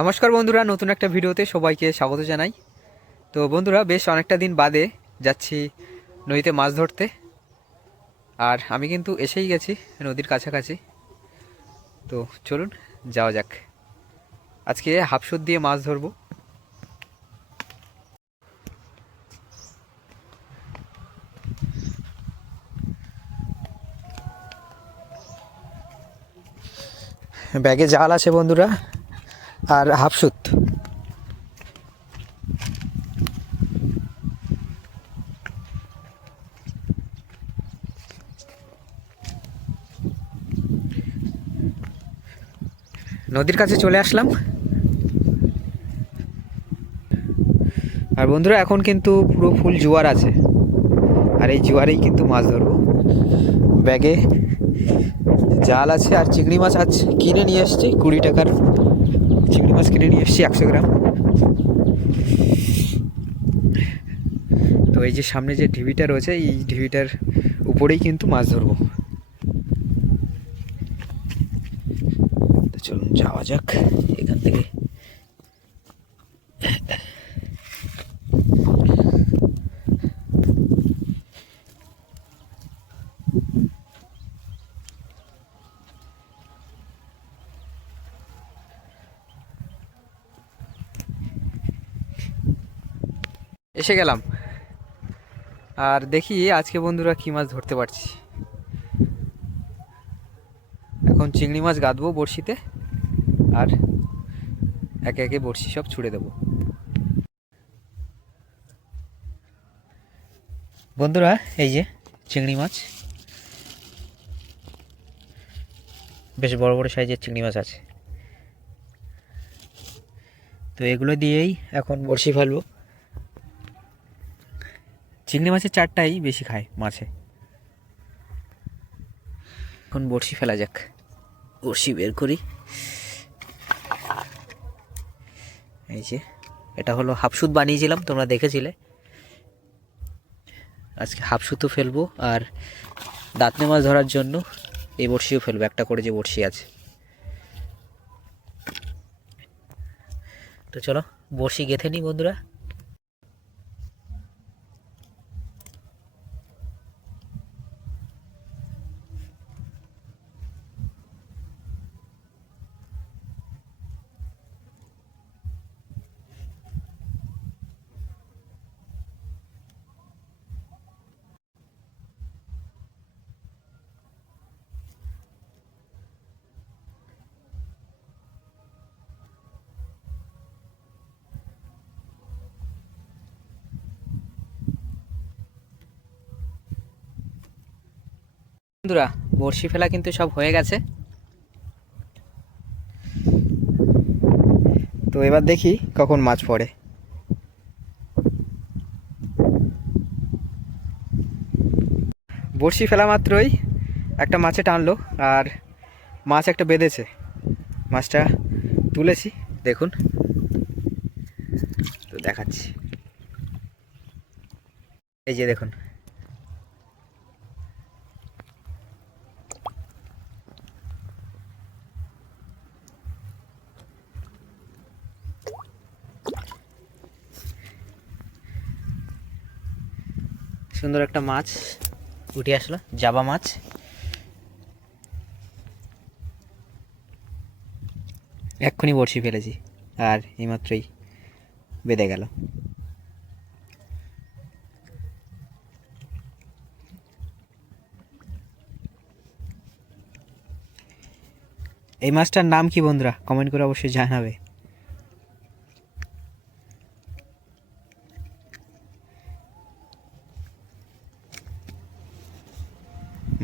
নমস্কার বন্ধুরা, নতুন একটা ভিডিওতে সবাইকে স্বাগত জানাই। তো বন্ধুরা, বেশ অনেকটা দিন বাদে যাচ্ছি নদীতে মাছ ধরতে। আর আমি কিন্তু এসেই গেছি নদীর কাছাকাছি। তো চলুন, যাওয়া যাক। আজকে হাফসুদ দিয়ে মাছ ধরবো। ব্যাগে জাল আছে বন্ধুরা। আর হাফসুত নদীর কাছে চলে আসলাম। আর বন্ধুরা, এখন কিন্তু পুরো ফুল জোয়ার আছে। আর এই জোয়ারেই কিন্তু মাছ ধরবো। ব্যাগে জাল আছে আর চিংড়ি মাছ আছে কিনে নিয়ে এসেছি কুড়ি টাকার। চিংড়ি মাছ কিনে নিয়ে এসেছি একশো গ্রাম। তো এই যে সামনে যে ঢিবিটা রয়েছে, এই ঢিবিটার উপরেই কিন্তু মাছ ধরবো। তো চলুন যাওয়া যাক, এখান থেকে। এসে গেলাম। আর দেখি আজকে বন্ধুরা কী মাছ ধরতে পারছি। এখন চিংড়ি মাছ গাঁদবো বড়শিতে, আর একে একে বড়শি সব ছুড়ে দেবো। বন্ধুরা, এই যে চিংড়ি মাছ। বেশ বড় বড় সাইজের চিংড়ি মাছ আছে। তো এগুলো দিয়েই এখন বড়শি ফেলব। চিংড়ি মাছের চারটাই বেশি খায় মাছে। এখন বড়শি ফেলা যাক। বড়শি বের করি। এই যে, এটা হলো হাফসুদ বানিয়েছিলাম, তোমরা দেখেছিলে। আজকে হাফসুতো ফেলব আর দাঁতনে মাছ ধরার জন্য এই বড়শিও ফেলব, একটা করে যে বড়শি আছে। তো চলো, বড়শি গেথে নিই বন্ধুরা। বন্ধুরা, বড়শি ফেলা কিন্তু সব হয়ে গেছে। তো এবার দেখি কখন মাছ পড়ে। বড়শি ফেলা মাত্রই একটা মাছে টানলো, আর মাছ একটা বেঁধেছে। মাছটা তুলেছি, দেখুন। তো দেখাচ্ছি। এই যে দেখুন। সুন্দর একটা মাছ। উঠে আসলো, জাবা মাছ। এক্ষুনি বড়শি ফেলেছি, আর এইমাত্রই বেঁধে গেল। এই মাছটার নাম কি বন্ধুরা? কমেন্ট করে অবশ্যই জানাবে।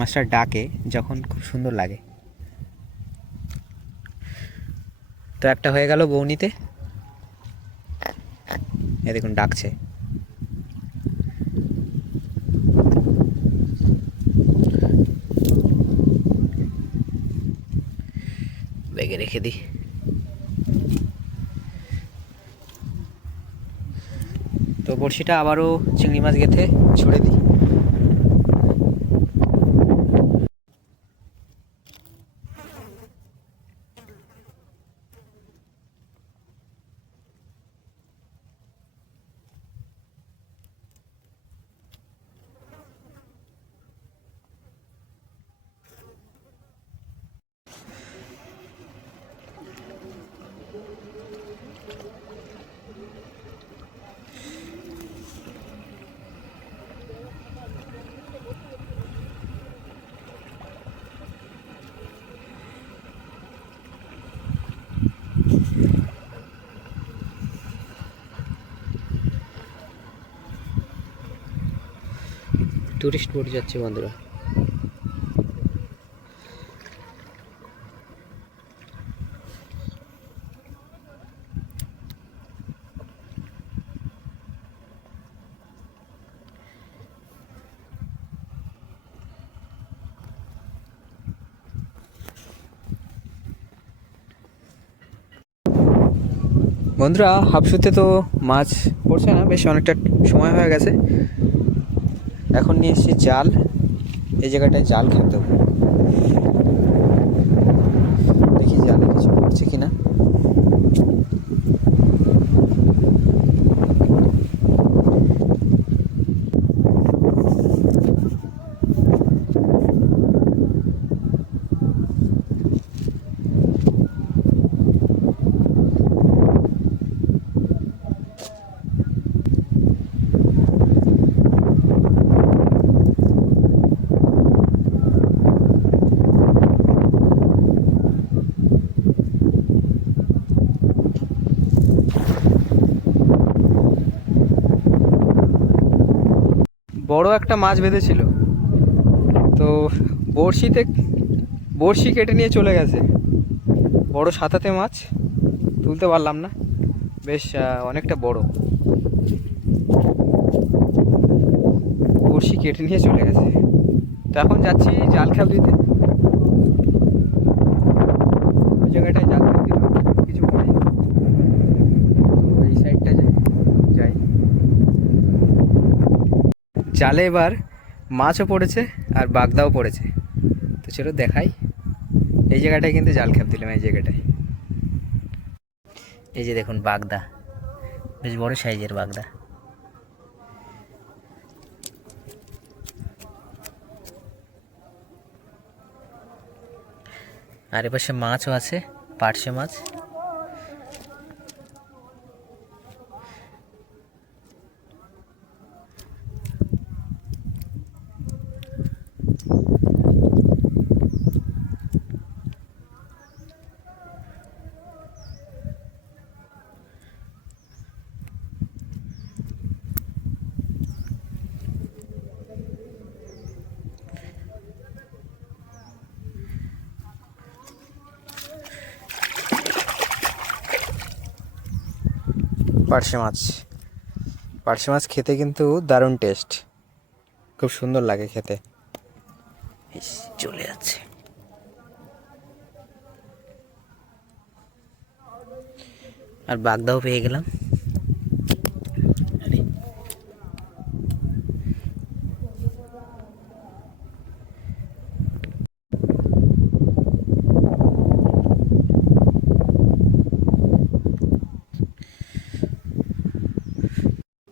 মাছটা ডাকে যখন খুব সুন্দর লাগে। তো একটা হয়ে গেল বৌনিতে। এ দেখুন, ডাকছে। ব্যাগে রেখে দিই। তো বড়শিটা আবারও চিংড়ি মাছ গেথে ছুড়ে দিই। টুরিস্ট বোট যাচ্ছে বন্ধুরা। বন্ধুরা, হাফসুতে তো মাছ পড়ছে না, বেশ অনেকটা সময় হয়ে গেছে। এখন নিয়ে এসেছি জাল। এই জায়গাটায় জাল খেতে দেবো দেখি জালে কিছু পড়ছে কিনা বড় একটা মাছ বেঁধেছিল। তো বড়শিতে, বড়শি কেটে নিয়ে চলে গেছে। বড় সাঁতাতে মাছ, তুলতে পারলাম না। বেশ অনেকটা বড়। বড়শি কেটে নিয়ে চলে গেছে। তো এখন যাচ্ছি জাল খেপ দিতে ওই জায়গাটায় জাল খেপ দিলাম কিছু পরে তো এই সাইডটা যাই জালে এবার মাছও পড়েছে আর বাগদাও পড়েছে। তো চলো দেখাই। এই জায়গাটায় কিন্তু জাল খেপ দিলাম, এই জায়গাটায়। এই যে দেখুন বাগদা। বেশ বড় সাইজের বাগদা। আর এপাশে মাছও আছে, পার্শে মাছ। পার্শে মাছ। পার্শে মাছ খেতে কিন্তু দারুণ টেস্ট খুব সুন্দর লাগে খেতে। চলে যাচ্ছে। আর বাগদাও পেয়ে গেলাম।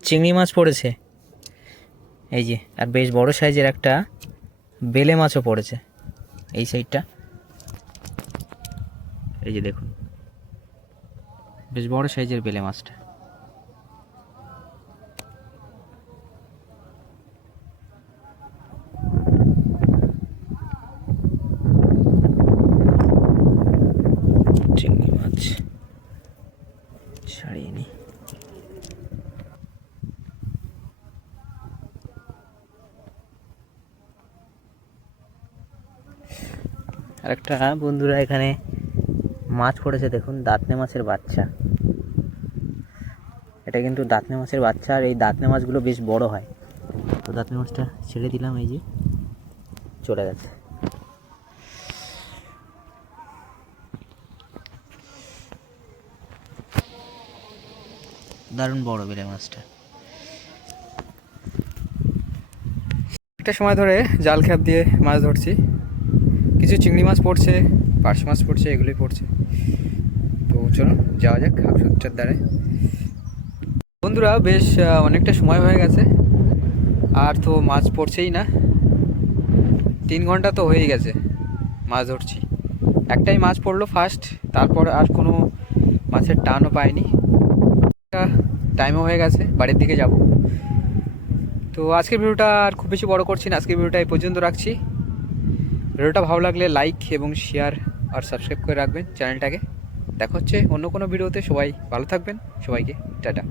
চিংড়ি মাছ পড়েছে। এই যে, আর বেশ বড় সাইজের একটা বেলে মাছও পড়েছে এই সাইডটা। এই যে দেখুন, বেশ বড় সাইজের বেলে মাছটা। চিংড়ি মাছ, ছাড়িয়ে নিই আরেকটা বন্ধুরা এখানে মাছ পড়েছে, দেখুন, দাঁতনে মাছের বাচ্চা। এটা কিন্তু দাঁতনে মাছের বাচ্চা, আর এই দাঁতনে মাছগুলো বেশ বড় হয়। তো দাঁতনে মাছটা ছেড়ে দিলাম, এই যে চলে গেছে। দারুণ বড় বেলে মাছটা। একটা সময় ধরে জাল খ্যাপ দিয়ে মাছ ধরছি। কিছু চিংড়ি মাছ পড়ছে, পার্শ মাছ পড়ছে, এগুলোই পড়ছে। তো চলুন, যাওয়া যাক হাফসুচ্চার দ্বারে। বন্ধুরা, বেশ অনেকটা সময় হয়ে গেছে। আর তো মাছ পড়ছেই না। তিন ঘণ্টা তো হয়েই গেছে মাছ ধরছি। একটাই মাছ পড়ল ফার্স্ট তারপর আর কোনো মাছের টানও পাইনি। টাইমও হয়ে গেছে, বাড়ির দিকে যাব। তো আজকের ভিডিওটা আর খুব বেশি বড় করছি না, আজকের ভিডিওটা এই পর্যন্ত রাখছি। ভিডিওটা ভালো লাগলে লাইক এবং শেয়ার আর সাবস্ক্রাইব করে রাখবেন চ্যানেলটাকে। দেখা হচ্ছে অন্য কোনো ভিডিওতে। সবাই ভালো থাকবেন। সবাইকে টাটা।